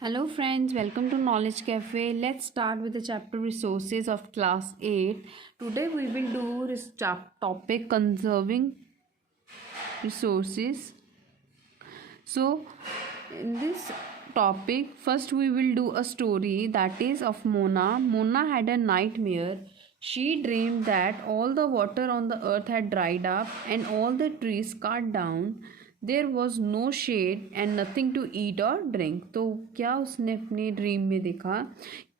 Hello friends, welcome to Knowledge Cafe. Let's start with the chapter resources of class 8. Today we will do this topic conserving resources. So in this topic, first we will do a story that is of Mona. Mona had a nightmare. She dreamed that all the water on the earth had dried up and all the trees cut down. There was no shade and nothing to eat और drink. तो क्या उसने अपने dream में देखा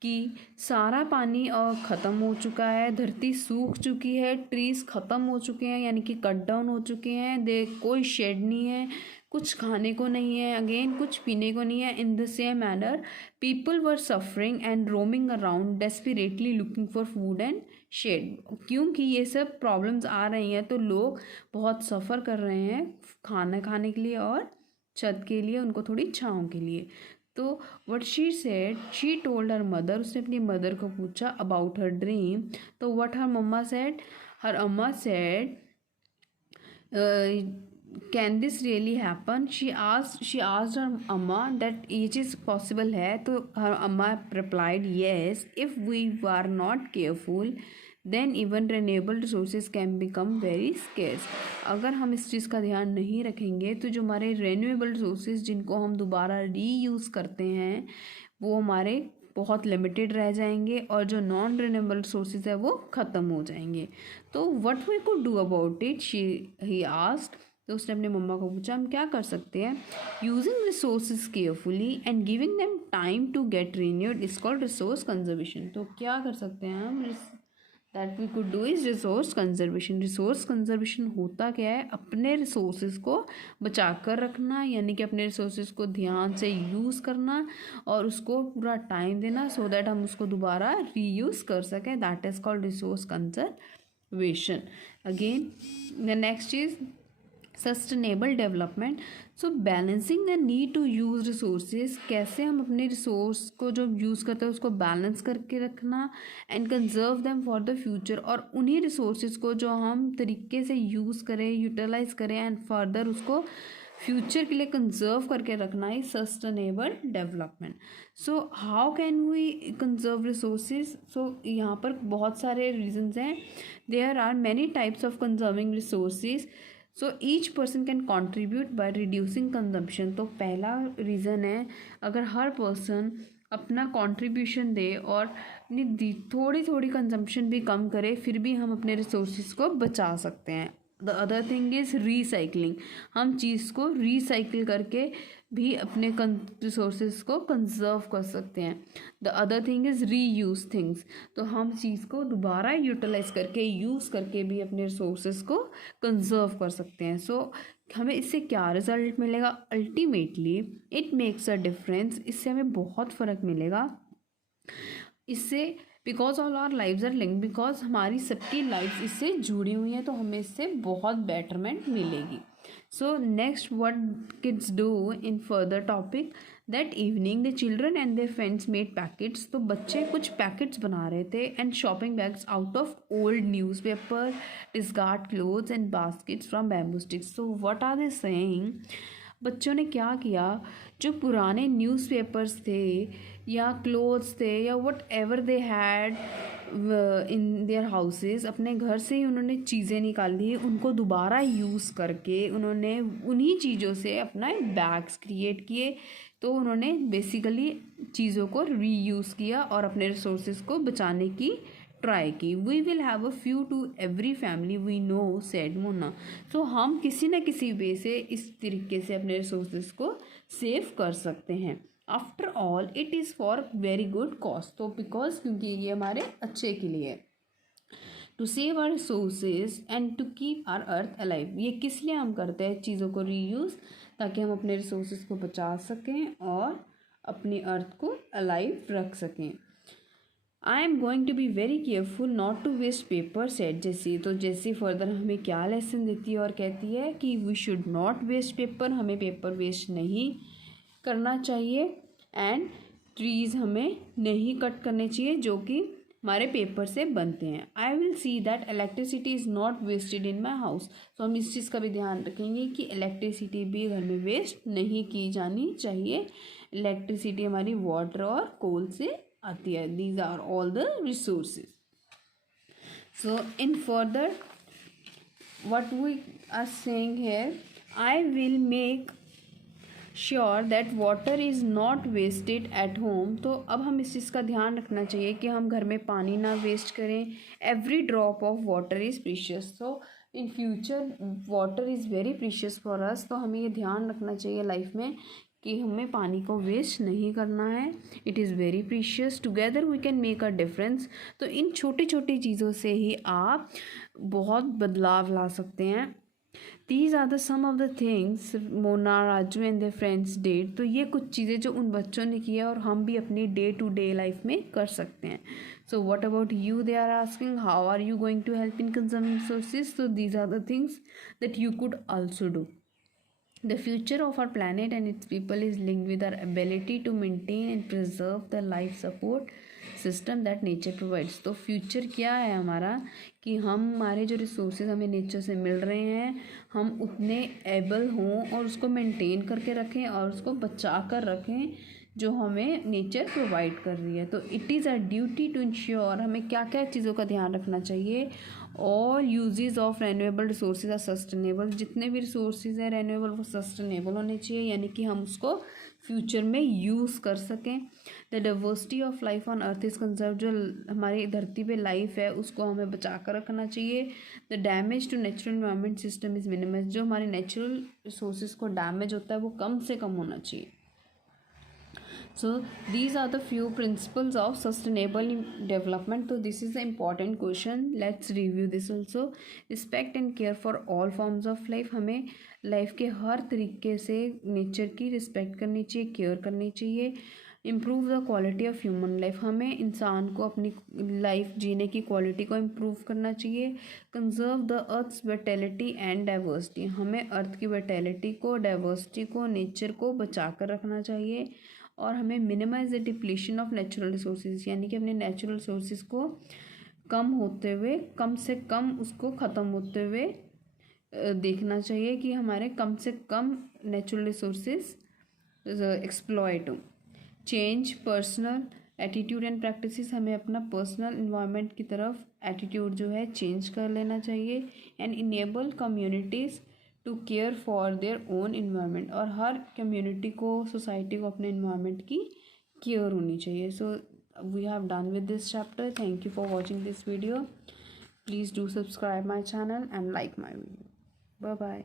कि सारा पानी ख़त्म हो चुका है, धरती सूख चुकी है, ट्रीज़ ख़त्म हो चुके हैं यानी कि कट डाउन हो चुके हैं, कोई शेड नहीं है, कुछ खाने को नहीं है, अगेन कुछ पीने को नहीं है. In the same manner people were suffering and roaming around desperately looking for food and shade. क्योंकि ये सब प्रॉब्लम्स आ रही हैं तो लोग बहुत सफ़र कर रहे हैं खाना खाने के लिए और छत के लिए, उनको थोड़ी छाँव के लिए. तो what she said, she told her mother. उसने अपनी मदर को पूछा अबाउट हर ड्रीम. तो what her mama said, her अम्मा said can this really happen. She asked her अम्मा दैट ये चीज़ पॉसिबल है. तो हर अम्मा replied yes if we are not careful then even renewable resources can become very scarce. अगर हम इस चीज़ का ध्यान नहीं रखेंगे तो जो हमारे रिन्यूएबल रिसोर्सेज जिनको हम दोबारा रीयूज़ करते हैं वो हमारे बहुत लिमिटेड रह जाएंगे और जो नॉन रिन्यूएबल रिसोर्सेज है वो ख़त्म हो जाएंगे. तो what we could do about it, he asked. तो उसने अपने मम्मा को पूछा हम क्या कर सकते हैं. Using resources carefully and giving them time to get renewed is called resource conservation. तो क्या कर सकते हैं हम, that we could do is resource conservation. Resource conservation होता क्या है, अपने रिसोर्सेज को बचा कर रखना यानी कि अपने रिसोर्सेज को ध्यान से यूज़ करना और उसको पूरा टाइम देना सो दैट हम उसको दोबारा रीयूज़ कर सकें. That is called resource conservation. Again the next is sustainable development. So balancing the need to use resources. कैसे हम अपने रिसोर्स को जो यूज़ करते हैं उसको बैलेंस करके रखना and conserve them for the future. और उन्हीं रिसोर्सेज को जो हम तरीके से यूज़ करें, यूटिलाइज करें एंड फर्दर उसको फ्यूचर के लिए कंजर्व करके रखना है sustainable development. So how can we conserve resources. So यहाँ पर बहुत सारे रीजंस हैं. There are many types of conserving resources. So each person can contribute by reducing consumption. तो पहला रीज़न है अगर हर पर्सन अपना कंट्रीब्यूशन दे और अपनी थोड़ी थोड़ी कंजम्पशन भी कम करे फिर भी हम अपने रिसोर्सेज को बचा सकते हैं. The other thing is recycling. हम चीज़ को रीसाइकिल करके भी अपने रिसोर्सेज को कंजर्व कर सकते हैं. द अदर थिंग इज़ री यूज़ थिंग्स. तो हम चीज़ को दोबारा यूटिलाइज करके यूज़ करके भी अपने रिसोर्सेज को कंजर्व कर सकते हैं. सो हमें इससे क्या रिजल्ट मिलेगा, ultimately it makes a difference. इससे हमें बहुत फ़र्क मिलेगा. इससे because all our lives are linked, because हमारी सबकी लाइफ इससे जुड़ी हुई हैं तो हमें इससे बहुत बेटरमेंट मिलेगी. So next what kids do in further topic, that evening the children and their friends made packets. तो बच्चे कुछ पैकेट्स बना रहे थे and shopping bags out of old newspaper, discard clothes and baskets from bamboo sticks. So what are they saying, बच्चों ने क्या किया, जो पुराने न्यूज़पेपर्स थे या क्लोथ्स थे या what ever they had in their houses, अपने घर से ही उन्होंने चीज़ें निकाली, उनको दोबारा यूज़ करके उन्होंने उन्हीं चीज़ों से अपना बैग्स क्रिएट किए. तो उन्होंने बेसिकली चीज़ों को रीयूज़ किया और अपने रिसोर्सेज को बचाने की ट्राई की. We will have a few to every family we know said Mona. तो हम किसी न किसी वे से इस तरीके से अपने रिसोर्सेज को सेव कर सकते हैं. After all it is for very good cause. तो बिकॉज क्योंकि ये हमारे अच्छे के लिए है. To save our resources and to keep our earth alive. ये किस लिए हम करते हैं चीज़ों को रीयूज़, ताकि हम अपने रिसोर्सेज को बचा सकें और अपनी अर्थ को अलाइव रख सकें. I am going to be very careful not to waste paper set जैसी. तो जैसी फर्दर हमें क्या लेसन देती है और कहती है कि we should not waste paper, हमें पेपर वेस्ट नहीं करना चाहिए एंड ट्रीज़ हमें नहीं कट करने चाहिए जो कि हमारे पेपर से बनते हैं. I will see that electricity is not wasted in my house. तो हम इस चीज़ का भी ध्यान रखेंगे कि इलेक्ट्रिसिटी भी घर में वेस्ट नहीं की जानी चाहिए. इलेक्ट्रिसिटी हमारी वाटर और कोल से आती है. These are all the resources. So in further what we are saying here, I will make sure that water is not wasted at home. तो अब हम इस चीज़ का ध्यान रखना चाहिए कि हम घर में पानी ना वेस्ट करें. every drop of water is precious. so in future water is very precious for us. तो हमें ये ध्यान रखना चाहिए लाइफ में कि हमें पानी को वेस्ट नहीं करना है. It is very precious. Together we can make a difference. तो इन छोटी छोटी चीज़ों से ही आप बहुत बदलाव ला सकते हैं. These are the some of the things Mona, Raju and their friends did. तो ये कुछ चीज़ें जो उन बच्चों ने की है और हम भी अपनी डे टू डे लाइफ में कर सकते हैं. So what about you, they are asking, how are you going to help in conserving resources. So these are the things that you could also do. The future of our planet and its people is linked with our ability to maintain and preserve the life support system that nature provides. तो future क्या है हमारा कि हम हमारे जो resources हमें nature से मिल रहे हैं हम उतने एबल हों और उसको मेंटेन करके रखें और उसको बचा कर रखें जो हमें नेचर प्रोवाइड कर रही है. तो it is a duty to ensure. हमें क्या क्या चीज़ों का ध्यान रखना चाहिए. All uses of renewable resources are sustainable. जितने भी रिसोर्सेज हैं रेन्यूएबल वो सस्टेनेबल होने चाहिए यानी कि हम उसको फ्यूचर में यूज़ कर सकें. The diversity of life on earth is conserve. जो हमारी धरती पे लाइफ है उसको हमें बचा कर रखना चाहिए. The damage to natural environment system is minimize. जो हमारे नेचुरल रिसोर्सेज को डैमेज होता है वो कम से कम होना चाहिए. So these are the few principles of sustainable development. So this is the important question. Let's review this also. Respect and care for all forms of life. हमें लाइफ के हर तरीके से नेचर की रिस्पेक्ट करनी चाहिए, केयर करनी चाहिए. Improve the quality of human life. हमें इंसान को अपनी लाइफ जीने की क्वालिटी को इम्प्रूव करना चाहिए. Conserve the earth's vitality and diversity. हमें अर्थ की वर्टेलिटी को, डाइवर्सिटी को, नेचर को बचा कर रखना चाहिए. और हमें minimize the depletion of natural resources यानी कि अपने नेचुरल रिसोर्सेज को कम होते हुए कम से कम उसको ख़त्म होते हुए देखना चाहिए कि हमारे कम से कम नेचुरल रिसोर्सेज एक्सप्लॉयट हो. Change personal attitude and practices. हमें अपना पर्सनल इन्वायरमेंट की तरफ एटीट्यूड जो है चेंज कर लेना चाहिए. And enable communities to care for their own environment. और हर कम्युनिटी को, सोसाइटी को अपने इन्वायरमेंट की केयर होनी चाहिए. So we have done with this chapter. Thank you for watching this video. Please do subscribe my channel and like my video. Bye bye.